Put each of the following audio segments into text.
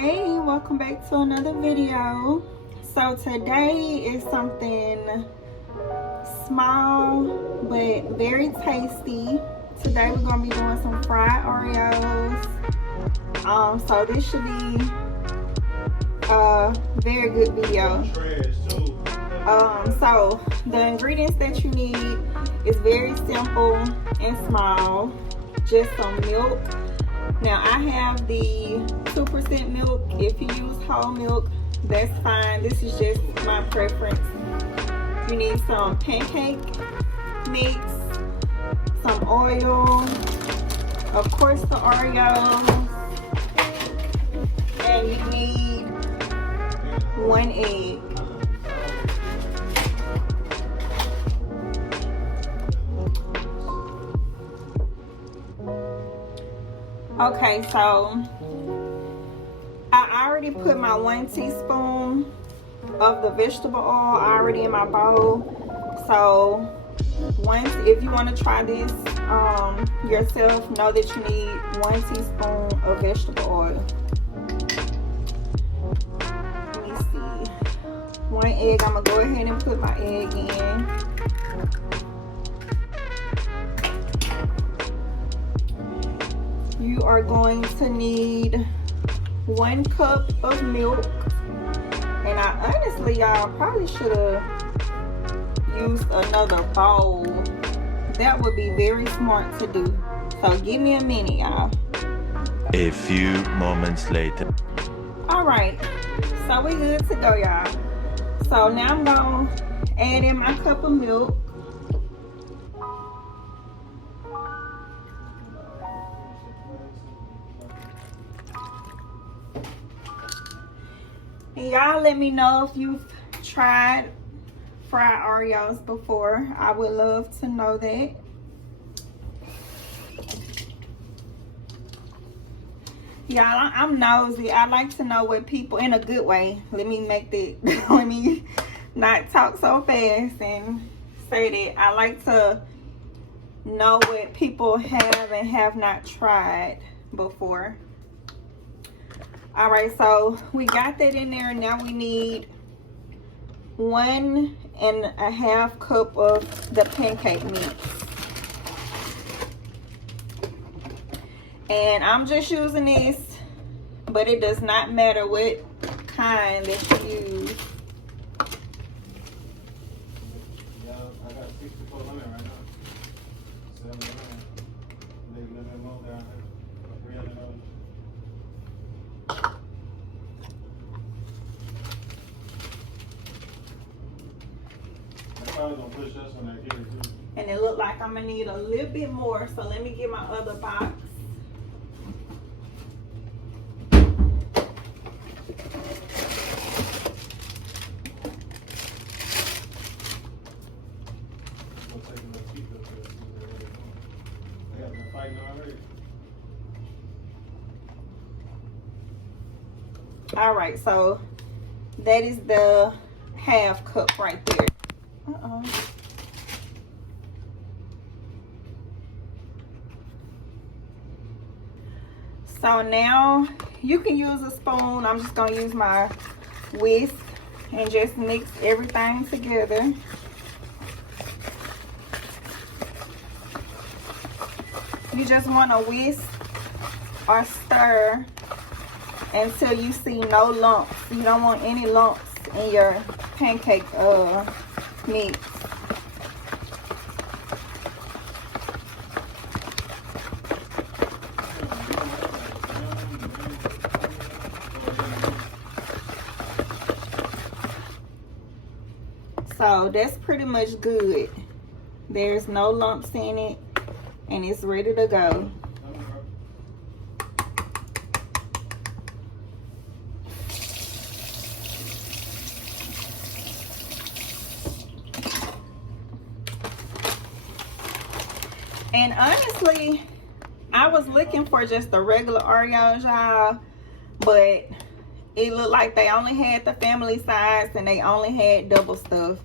Hey, welcome back to another video. So today is something small but very tasty. Today we're gonna be doing some fried Oreos. So this should be a very good video. So the ingredients that you need is very simple and small. Just some milk. Now I have the 2% milk. If you use whole milk, that's fine. This is just my preference. You need some pancake mix, some oil, of course the Oreos, and you need 1 egg. Okay, so I already put my 1 teaspoon of the vegetable oil already in my bowl. So if you want to try this yourself, know that you need 1 teaspoon of vegetable oil. Let me see. 1 egg. I'm gonna go ahead and put my egg in. You are going to need 1 cup of milk, and I honestly, y'all, probably should have used another bowl. That would be very smart to do. So give me a minute, y'all. A few moments later. All right, so we good to go, y'all. So now I'm gonna add in my cup of milk. Y'all let me know if you've tried fried Oreos before. I would love to know that. Y'all, I'm nosy. I like to know what people, in a good way. Let me not talk so fast and say that. I like to know what people have and have not tried before. All right, so we got that in there. Now we need 1.5 cup of the pancake mix. And I'm just using this, but it does not matter what kind that you use. Yeah, I got 64 lemon right now. 7 lemon. Leave lemon more down here. 3 lemon. Probably gonna push us on that here too. And it looked like I'm gonna need a little bit more, so let me get my other box. All right, so that is the 1/2 cup right there. So now you can use a spoon. I'm just gonna use my whisk and just mix everything together. You just want to whisk or stir until you see no lumps. You don't want any lumps in your pancake mix. So that's pretty much good. There's no lumps in it, and it's ready to go. And honestly, I was looking for just the regular Oreos, y'all, but it looked like they only had the family size and they only had double stuff.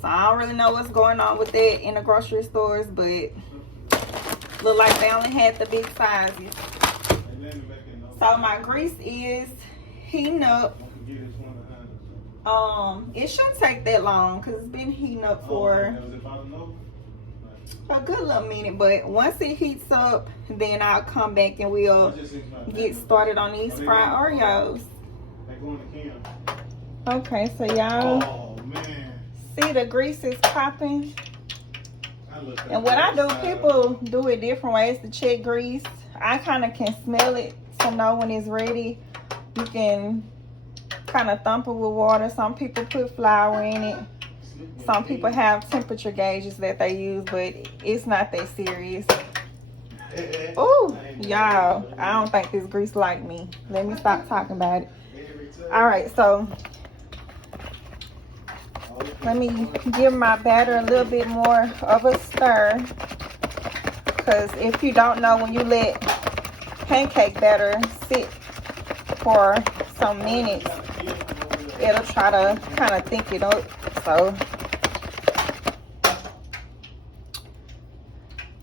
So I don't really know what's going on with that in the grocery stores, but look like they only had the big sizes. So my grease is heating up. Don't forget it's one behind us. It shouldn't take that long because it's been heating up for Was it about to know? a good little minute. But once it heats up, then I'll come back and we'll get started on these fried Oreos. They go in the can. Okay, so y'all Oh man. see the grease is popping. I looked at And what I do, the people do it different ways to check grease. I kind of can smell it to know when it's ready. You can kind of thump it with water. Some people put flour in it. Some people have temperature gauges that they use, but it's not that serious. Ooh, y'all, I don't think this grease like me. Let me stop talking about it. All right, so let me give my batter a little bit more of a stir. Because if you don't know, when you let pancake batter sit for some minutes, it'll try to kind of thicken it up. So,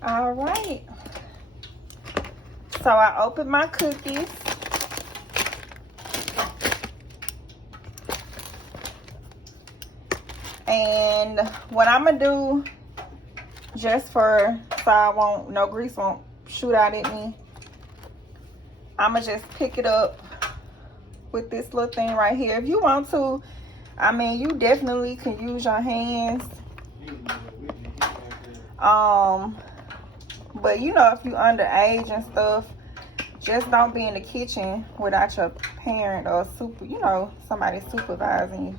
all right. So I opened my cookies. And what I'm gonna do, just for so no grease won't shoot out at me, I'm gonna just pick it up with this little thing right here. If you want to, I mean, you definitely can use your hands. But you know, if you underage and stuff, just don't be in the kitchen without your parent or somebody supervising you.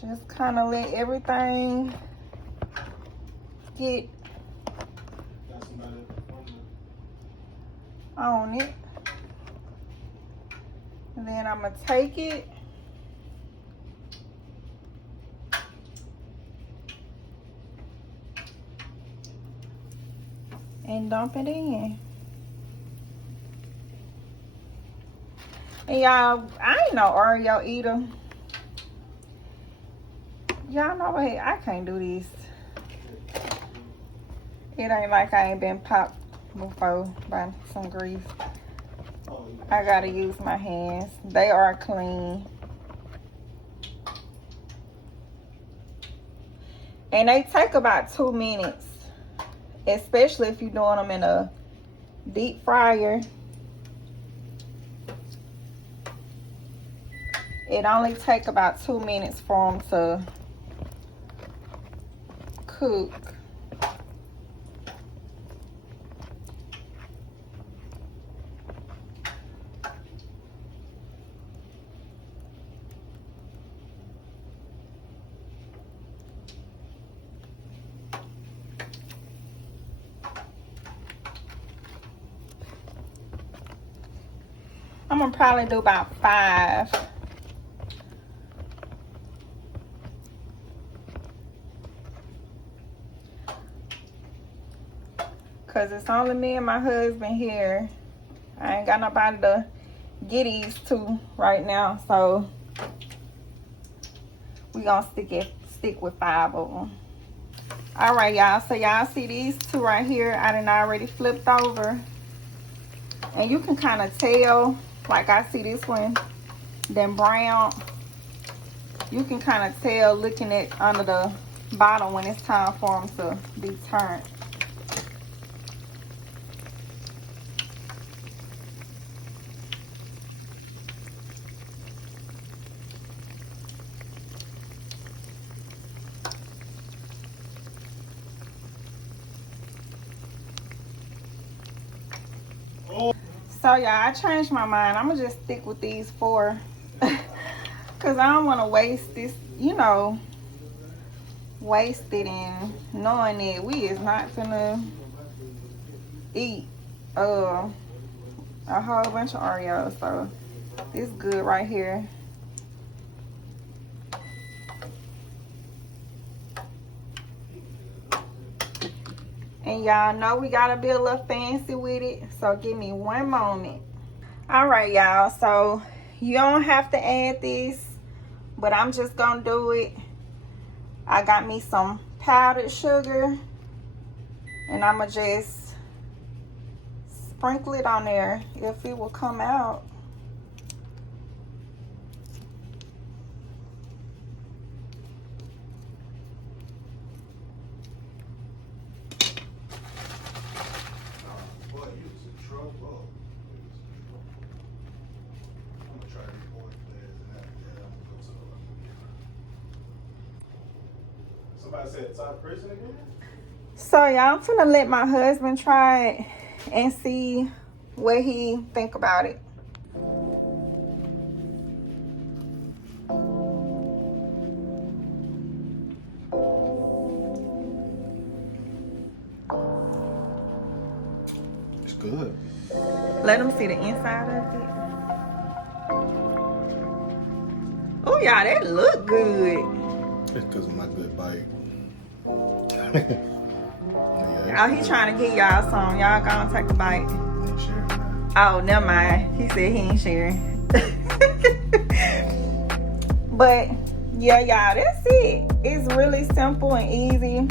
Just kind of let everything get on it. And then I'm going to take it and dump it in. And y'all, I ain't no Oreo eater. Y'all know what? I can't do this. It ain't like I ain't been popped before by some grease. I gotta use my hands. They are clean. And they take about 2 minutes. Especially if you're doing them in a deep fryer. It only takes about 2 minutes for them to cook. I'm gonna probably do about 5. Cause it's only me and my husband here. I ain't got nobody to get these to right now, so we gonna stick with 5 of them. All right, y'all. So y'all see these 2 right here? I done already flipped over, and you can kind of tell. Like I see this one, then brown. You can kind of tell looking at under the bottom when it's time for them to be turned. So y'all, I changed my mind. I'm gonna just stick with these 4 because I don't want to waste this, waste it in knowing that we is not gonna eat a whole bunch of Oreos. So this good right here. And y'all know we gotta be a little fancy with it, so give me 1 moment. All right, y'all, so you don't have to add this, but I'm just gonna do it. I got me some powdered sugar, and I'ma just sprinkle it on there if it will come out. Boy, you was in trouble. I'm gonna try to record players and that. Yeah, I'm gonna go to the Somebody said top prison again? So y'all, I'm finna let my husband try it and see what he think about it. It's good. Let him see the inside of it. Oh y'all, that look good. It's because of my good bite. Oh, he trying to get y'all some. Y'all gonna take a bite. Ain't sharing that. Oh, never mind. He said he ain't sharing. But yeah, y'all, that's it. It's really simple and easy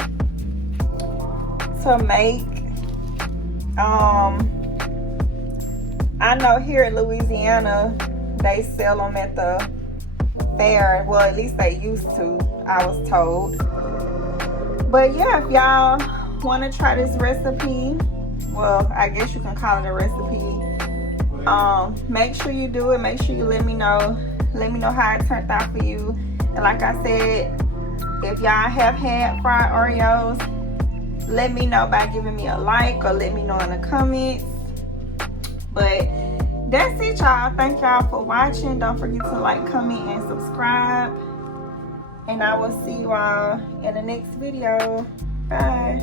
to make. I know here in Louisiana they sell them at the fair. Well, at least they used to, I was told. But yeah, if y'all want to try this recipe, well, I guess you can call it a recipe. Make sure you do it. Make sure you let me know. Let me know how it turned out for you. And like I said, if y'all have had fried Oreos, let me know by giving me a like or let me know in the comments. But that's it, y'all. Thank y'all for watching. Don't forget to like, comment, and subscribe. And I will see you all in the next video. Bye.